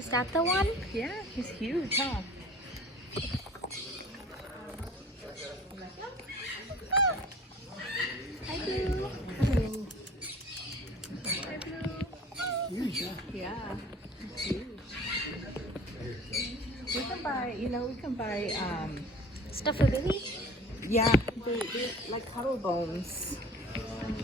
Is that the one? Yeah, he's huge, huh? Hi, Blue. Hello. Hi, Blue. Huge, huh? Yeah, it's huge. We can buy, we can buy, Stuff for baby? yeah, they're like cuddle bones.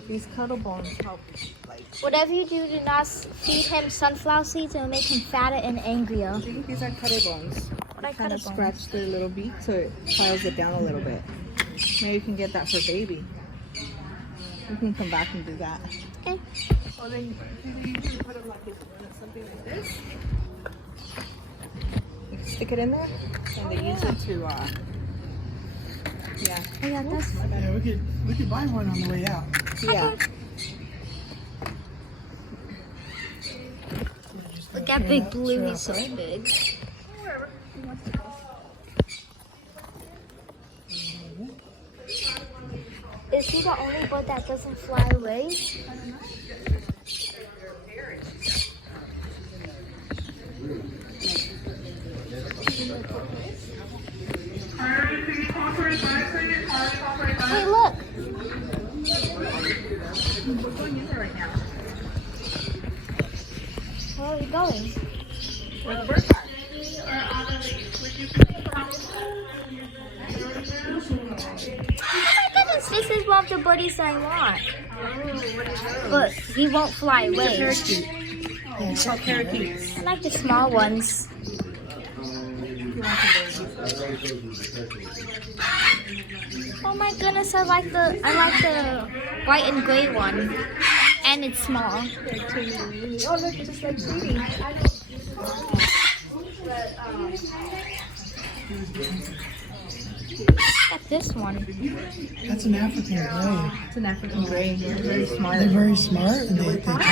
These cuddle bones help, like, Whatever you do, do not feed him sunflower seeds. It'll make him fatter and angrier. see, these are cuddle bones. What are Kind of cuddle bones? scratch their little beak so it piles it down a little bit. Maybe you can get that for baby. We can come back and do that. Okay. Well, then you can put them like this, something like this. You can stick it in there, and they use it to, yeah. Oh yeah, that's. Yeah, we could buy one on the way out. Yeah. Look at Big Blue. He's so big. Is he the only bird that doesn't fly away? Hey, look! We're going in there right now. Where are we going? Where the birds are. Oh my goodness, this is one of the birdies I want. But he won't fly away. Parakeet. It's called parakeets. I like the small ones. Oh my goodness, I like the white and gray one. And it's small. Oh, look, it's just like Sweetie. Look at this one. That's an African gray. It's an African gray. They're very smart. They're very smart and they talk.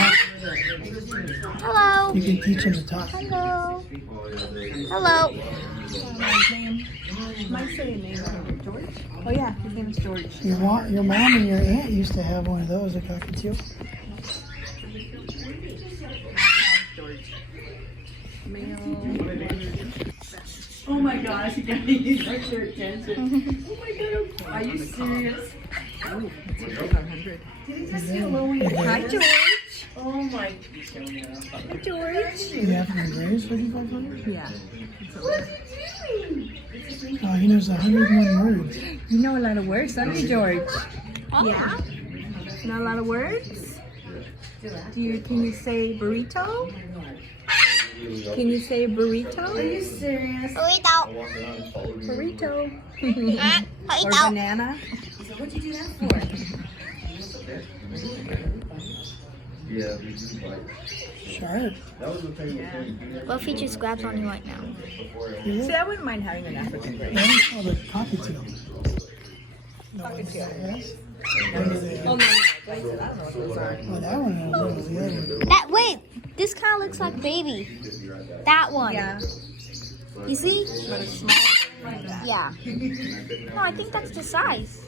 Hello. You can teach them to talk. Hello. Hello. His name. Might say a name. George? Oh, yeah, his name is George. Your mom and your aunt used to have one of those, a cockatiel. George. Male. Oh my gosh, you got these extra attention. Oh my god, are you serious? Oh, it's a 500. Did he just see a little weird? Hi, George. Oh my. Hi, George. The African grays, 5,500? Yeah. What is he doing? Oh, he knows 101 words. You know a lot of words, don't you, George? Yeah? Know a lot of words? Can you say burrito? Can you say burrito? Are you serious? Burrito. Burrito. Or Burrito. banana? So what'd you do that for? Yeah, Sharp. What if he just grabs on you right now? See, I wouldn't mind having an African gray. That is called a cockatiel. Cockatiel. Yes? Oh, no. I don't know what those are. Oh, that one I don't know. The other. That wait, this kind of looks like baby. That one. Yeah, You see? but it's small like that. Yeah. No, I think that's the size.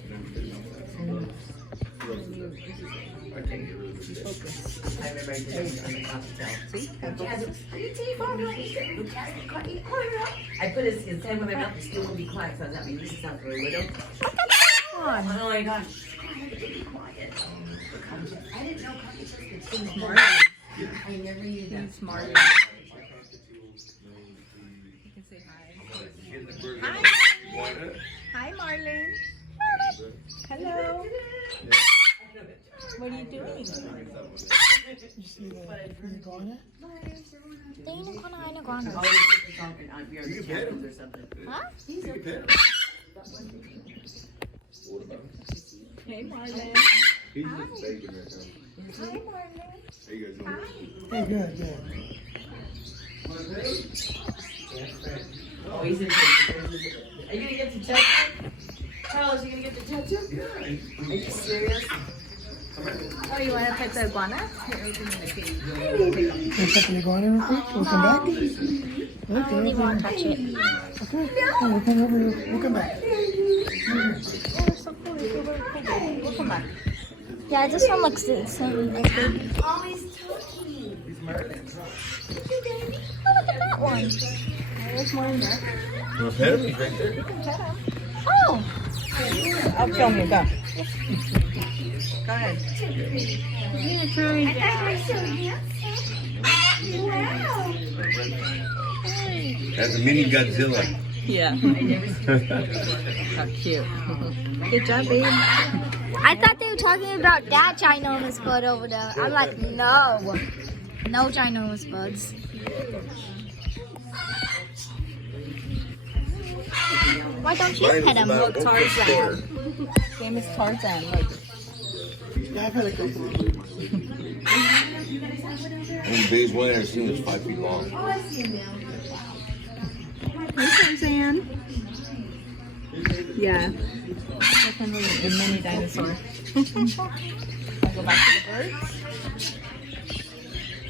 I put his head when my mouth still will be quiet, so that means this is not very little. Oh my gosh. Be quiet. I didn't know cockatiels could sing Smart. I never knew that. Smart. You can say hi. Hi. Hi, Marlene. Hello. What are you doing? You see the iguana? Tingin ko na kayo nag-ano. Always put the song on your channels or something. Huh? Hey, Marlene. He's just baking right now. Hi, Marlene. How you guys doing? Hey, good, good. Oh, he's in. Are you gonna get the tattoo? Carlos, you gonna get the tattoo? Are you serious? Oh, you want to pet the iguana? Here, open the cage. Can you pet the iguana real quick? We'll come back. I don't even want to touch it. Okay. Yeah, we'll come over. We'll come back. Oh, that's so cool. You're really cool. We'll come back. Yeah, this one looks the same. Always talking. Oh, look at that that one. There's more in there. Well, pet him, he's right there. Oh, I'll film you. Go. Go ahead. That's a mini Godzilla. Yeah. How cute. Good job, babe. I thought they were talking about that ginormous bud over there. I'm like, no. No ginormous buds. Why don't you Mine pet was him? about Tarzan. His name is Tarzan. Look. Yeah, I've had a couple. And the biggest one I ever seen was 5 feet long. Hey, Tarzan. Yeah. Look at the mini dinosaur. I'll go back to the birds.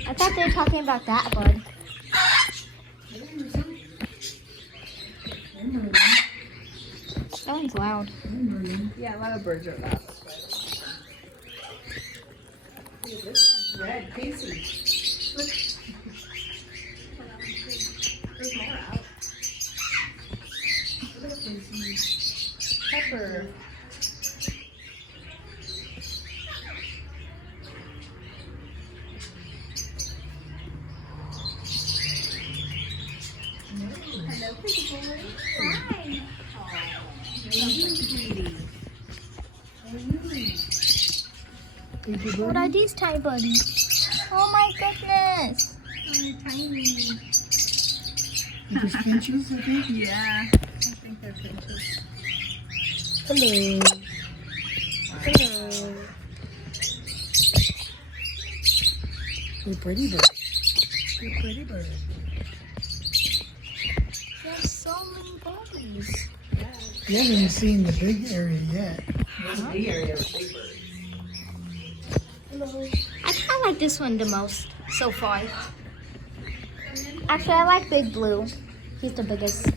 I thought they were talking about that bud. That one's loud. Yeah, a lot of birds are loud. This one's red, Casey. Look. There's more out. Pepper. Hello, pretty boy. Hi. What are these tiny buddies? Oh my goodness. Just finches, I think. Yeah, I think they're finches. Hello. Hello. They're pretty birds. They're pretty birds. There's so many buddies. You haven't even seen the big area yet. There's a big area of big birds. I kind of like this one the most so far. Actually, I like Big Blue. He's the biggest.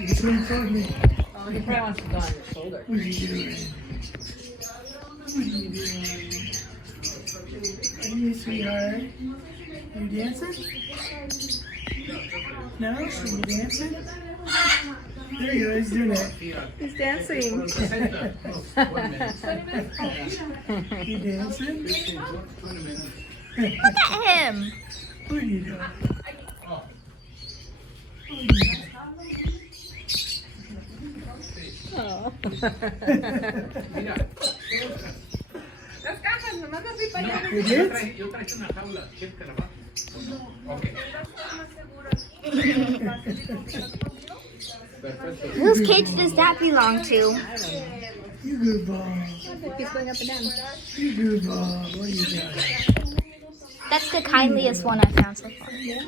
It's in front of me. Oh, he probably wants to go on your shoulder. What are you doing? What are you doing? Hey, sweetheart. Are you dancing? No? Are you dancing? There you go. He's doing it. He's dancing. You dancing? Look at him. What are you doing? Oh. You did? Whose kids does that belong to? You good ball. He's going up and down. You good ball. What are you doing? That's the kindliest one I found so far. Yeah.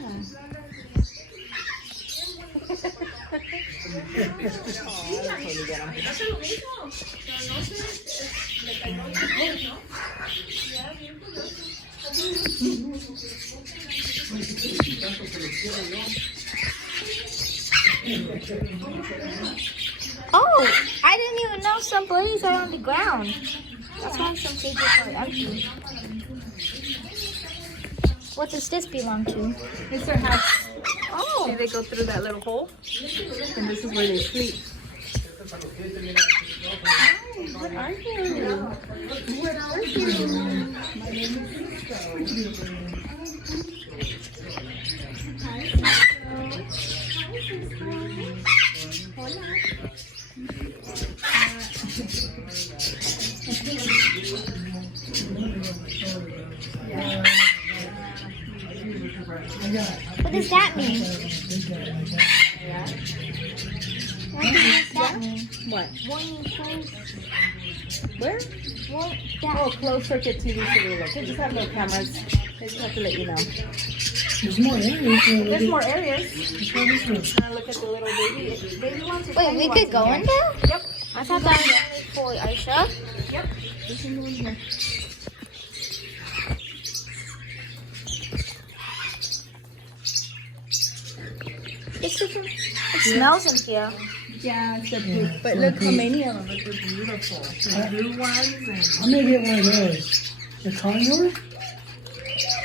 Oh, I didn't even know some buddies are on the ground. That's why some cages are empty. What does this belong to? It's their house. Oh, See, they go through that little hole, and this is where they sleep. What are you? What are you? My name is Cisco. what does that mean? Yeah. What does that mean? What? One close. Where? What Oh, that? closed circuit TV surveillance. They just have no cameras. They just have to let you know. There's more areas. There's more areas. This one. Now look at the little baby. Baby wants to Wait, we could go in there? Yep. I thought that was only for Aisha. Yep. We can go in here. This It smells in here. Yeah, it's a Yeah, but so look how big. many of them. Look, they're beautiful. The blue ones I'm gonna get one of those. The Condor?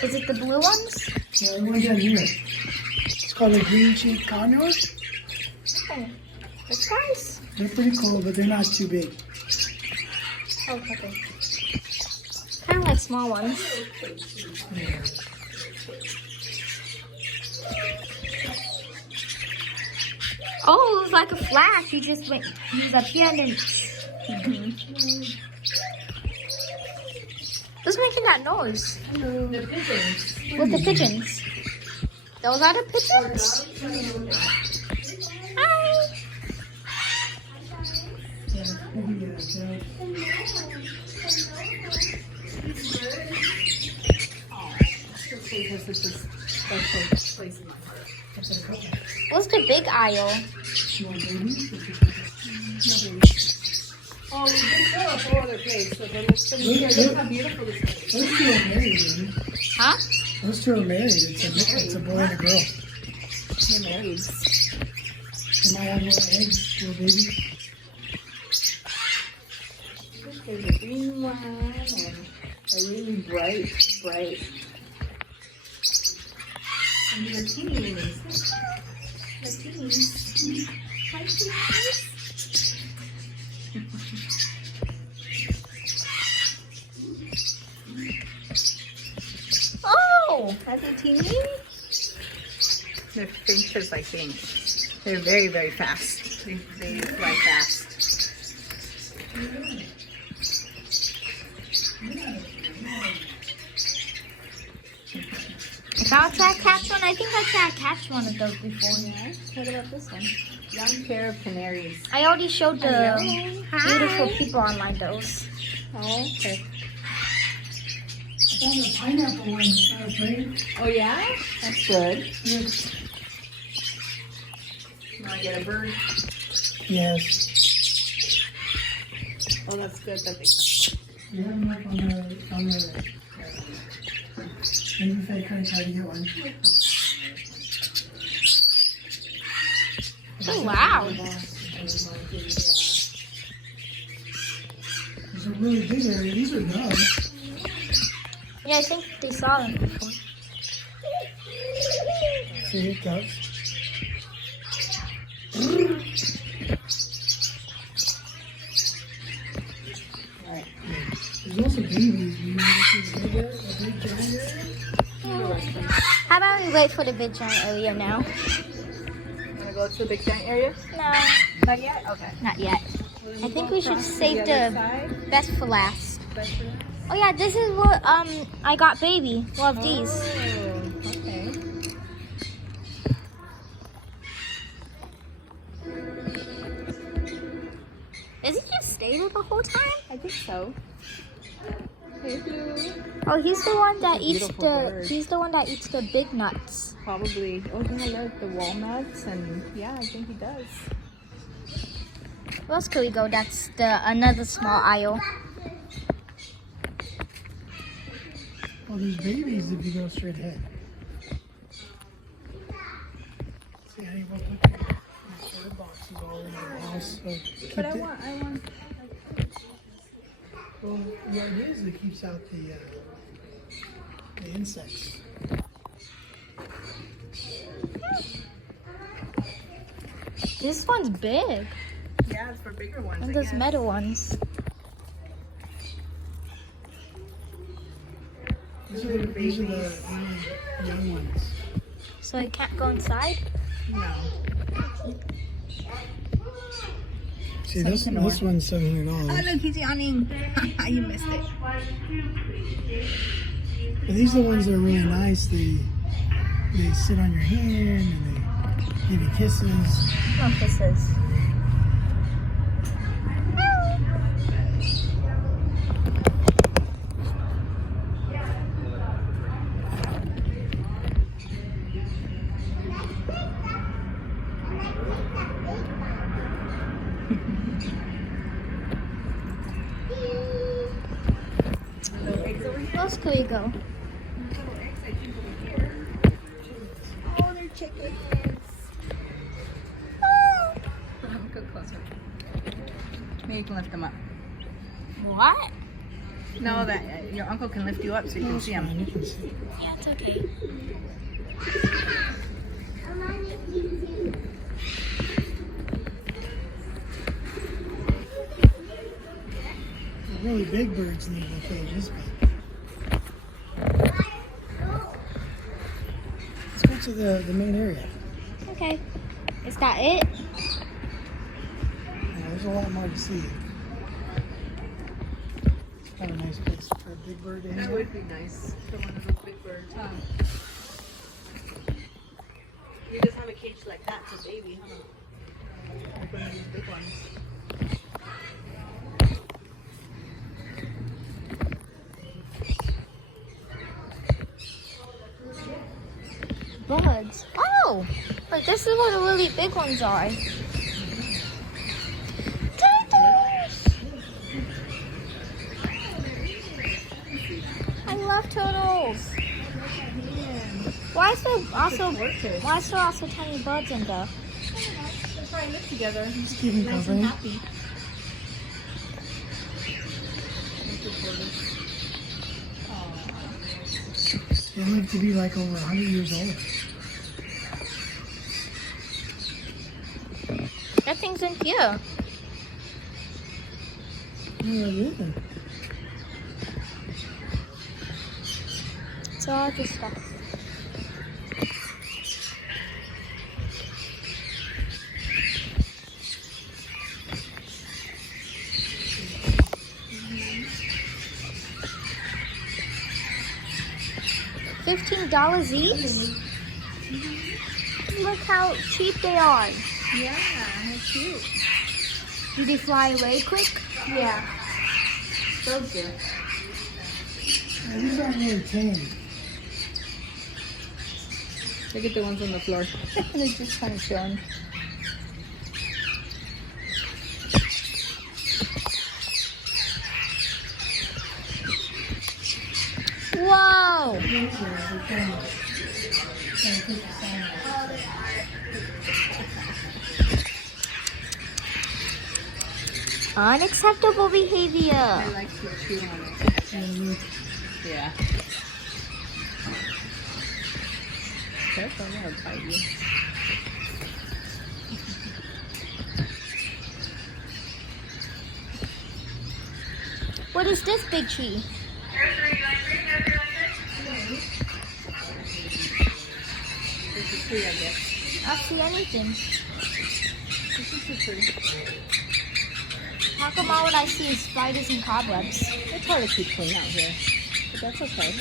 Is it the blue ones? Yeah, the one down here. It's called a green cheek Condor. Oh, that's nice. They're pretty cool, but they're not too big. Oh, okay. Kind of like small ones. Oh, it was like a flash. You just went, use up here and then. Who's making that noise? The pigeons. With the pigeons. Those are the pigeons? Hi. Because it's a special place in my heart. What's the big aisle? Oh, we did go a whole other place. So look how beautiful this is. Those two are married, baby. Huh? Those two are married. It's a boy and a girl. They're married. They might have little eggs, little baby. There's a green one and a really bright. And they're teeny minis. They're teenies. Hi, teenies. Oh! Are they teeny? They're finches, I think. They're very, very fast. They fly fast. If I try to catch one, I think I tried to catch one of those before. Yeah. What about this one? Young pair of canaries. I already showed the Hello. beautiful people online those. Oh, okay. I found a pineapple one that's not afraid. Oh, yeah? That's good. You want to get a bird? Yes. Oh, that's good that they You have them up on the maybe if I try to get one. Oh, wow. These are really big area. These are doves. Yeah, I think they saw them before. See, it doves. There's also babies. You know, this is bigger, a big giant area. How about we wait for the big giant area now? Want to go to the big giant area? No, Not yet? Okay. not yet. I think we should save the best for last. Oh yeah, this is what I got baby. One of these. Oh, okay. Is he just stay there the whole time? I think so. Thank you. Oh, he's the one that eats beautiful the. bird. He's the one that eats the big nuts. Probably. Oh, yeah, look, the walnuts, and yeah, I think he does. Where else could we go? That's the another small aisle. Well, there's babies if you go straight ahead. See how you look at the bird boxes all around the house. So keep But it. I want. Well, the idea is it keeps out the insects. This one's big. Yeah, it's for bigger ones. And I those guess. metal ones. These are the young ones. So it can't go inside? No. See, this one's $700. Oh, look, he's yawning. You missed it. But these are the ones that are really nice. They sit on your hand and they give you kisses. No kisses. Where else could we go? Oh, they're chickens. Here, you can lift them up. What? No, that your uncle can lift you up so you can see them. You can see. Yeah, it's okay. The really big birds need a cages, but let's go to the main area. Okay. Is that it? Yeah, there's a lot more to see. It's kind of a nice place for a big bird to hang That out. would be nice for one of those big birds, huh? You just have a cage like that for baby, huh? Like one of these big ones. Birds. Oh! Wait, this is what the really big ones are. Turtles! I love turtles. Why is there also tiny birds in there? They probably live together. Just keep them company. They live to be like over 100 years old. Nothing's in here. Yeah, really. It's all this stuff. $15 each? Look how cheap they are. Yeah, how cute. Do they fly away quick? Yeah. So good. Yeah, these aren't really tame. Look at the ones on the floor. They're just kind of chilling. Whoa! Unacceptable behavior. I like to chew on it. Yeah. Careful, they'll bite you. What is this big tree? There's a tree, I guess. I don't see anything. This is the tree. How come all what I see is spiders and cobwebs? It's hard to keep clean out here, but that's okay.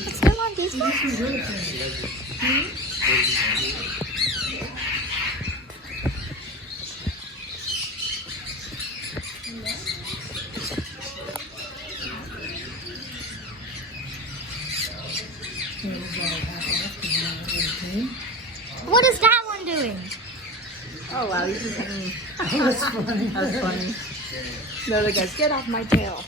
It's still on these ones? What is that one doing? Oh wow, he's just hanging. That's funny. That's funny. The other guy's, get off my tail.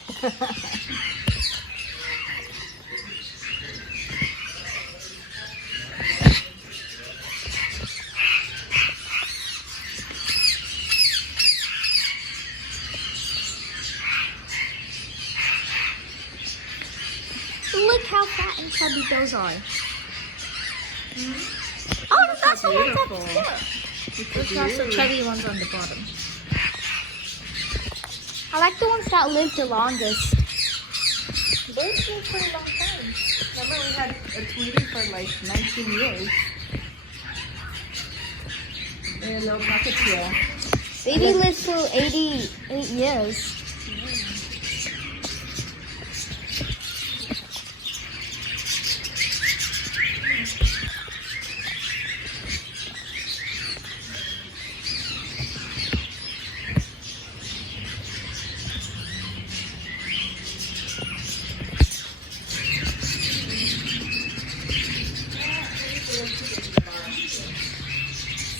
Look how fat and chubby those are. Oh, that's the ones up beautiful. here. There's also chubby ones on the bottom. I like the ones that live the longest. Those live for a long time. Remember we had a Tweety for like 19 years. And a little cockatiel. Baby lives for 88 years.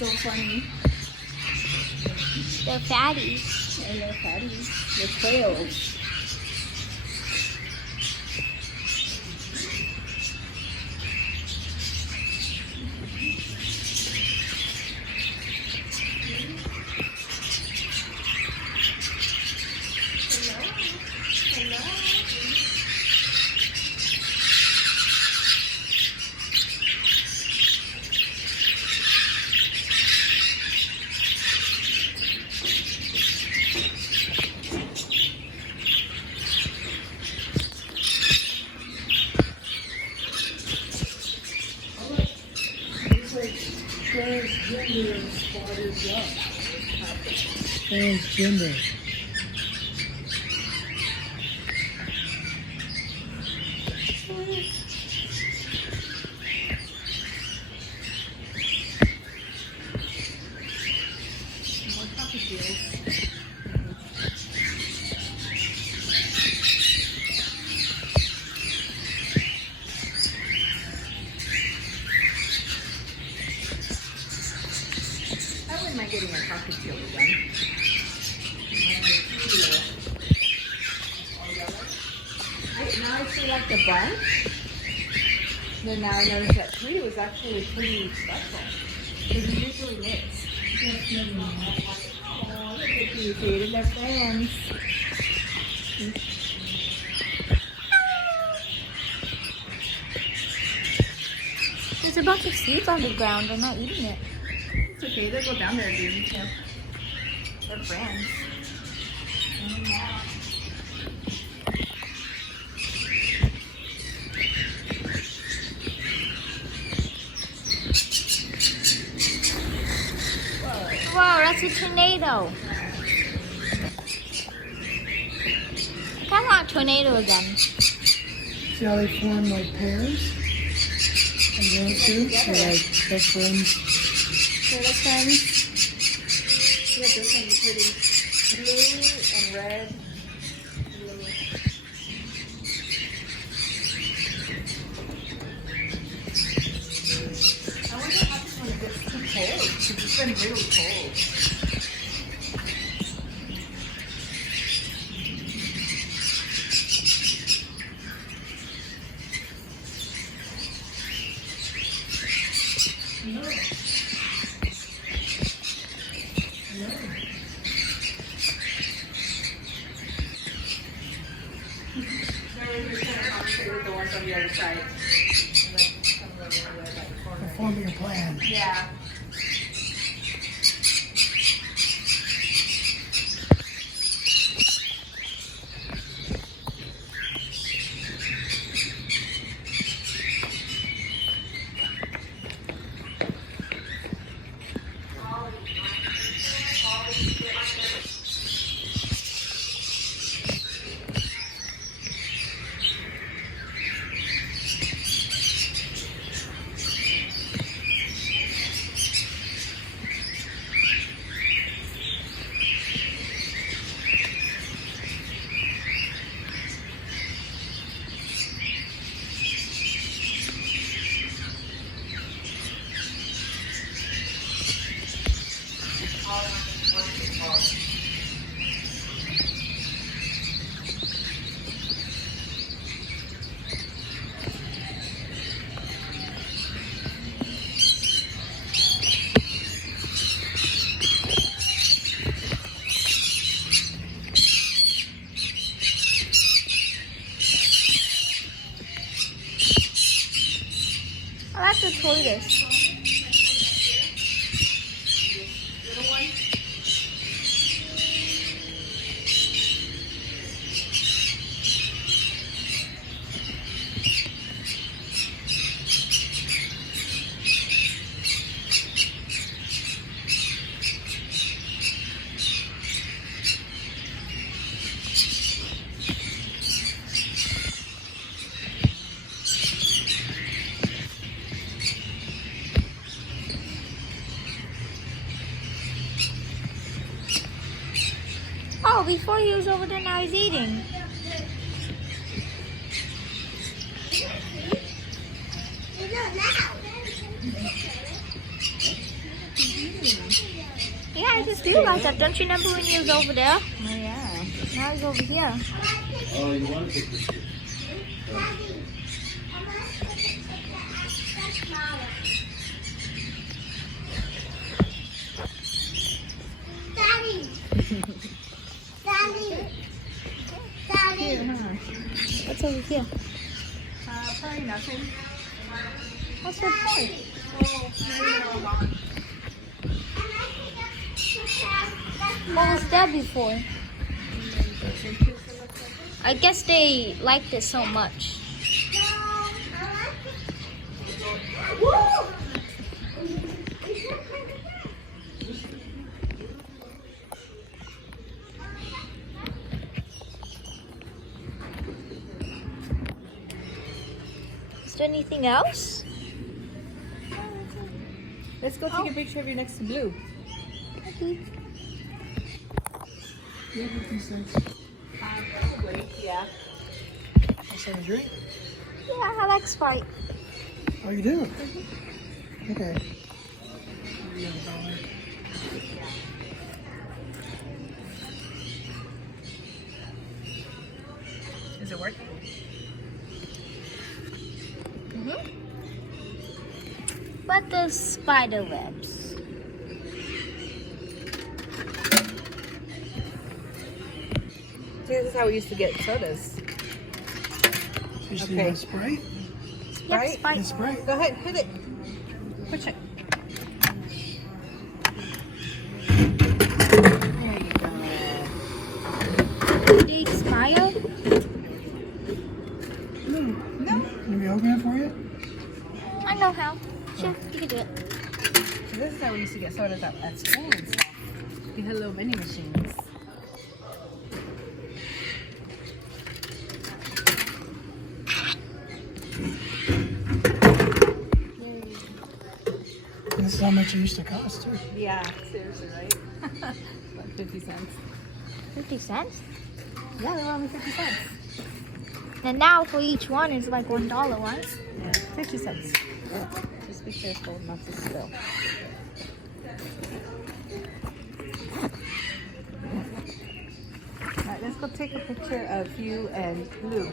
So funny. They're fatties. And they're fatties. They're tails. Transgender spotted duck. Transgender. I wouldn't mind getting a cockatiel again. Now I see like the bunch. Then now I notice that Tweety was actually pretty special. Because he usually knits. Oh, look at you, Tweety. They're friends. There's a bunch of seeds on the ground. They're not eating it. It's okay. They'll go down there and eat too. They're friends. Wow, that's a tornado. I kind of want a tornado again. See how they form like pairs? And those two? They're like best friends. They're the friends. Yeah, this one's pretty blue and red. Blue. I wonder how this one gets too cold. Because it's been really cold. With the ones on the other side. And then come over there by the They're corner. forming a plan. Yeah. I like the tortoise. Oh, before he was over there, now he's eating. Yeah, I just do like that. Don't you remember when he was over there? Oh, yeah. Now he's over here. Oh, you want to take this? Daddy. Daddy. Daddy. Here, huh? What's over here? Probably nothing. What's the point? What was there before? I guess they liked it so much. Is there anything else? Let's go take a picture of you next to Blue. Okay. Yeah, 50 cents. Probably, yeah. Let's have a drink. Yeah, I like Sprite. Oh, you do? Okay. Is it working? But the spider webs. See, this is how we used to get sodas. You see Okay. that Sprite? Sprite? Yep, Sprite. It's Sprite. Go ahead, hit it. Push it. There you go. Did they expire? No. No. Let me open it for you. I know how. Sure, you can do it. This is how we used to get sodas at school and stuff. We had little vending machines. And this is how much it used to cost, too. Yeah, seriously, right? Like 50 cents. 50 cents? Yeah, they were only 50 cents. And now for each one it's like $1, right? Yeah, 50 cents. Just be careful not to spill. Alright, let's go take a picture of you and Blue.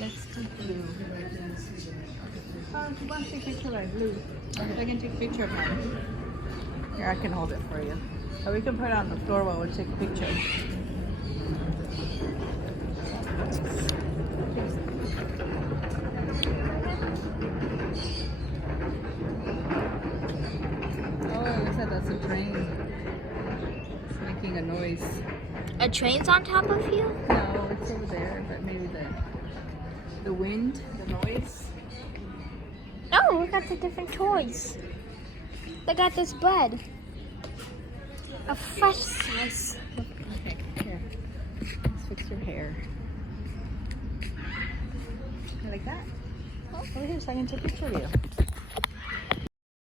Let's do Blue. Oh, you want to take a picture of Blue? I can take a picture of mine. Here, I can hold it for you. Or we can put it on the floor while we take a picture. Oh, looks like that's a train. It's making a noise. A train's on top of you? No, it's over there, but maybe the wind, the noise. Oh, look at the different toys. Look at this bed. A fresh slice. Okay, here. Let's fix your hair. You like that? Oh, over here so I can take a picture of you.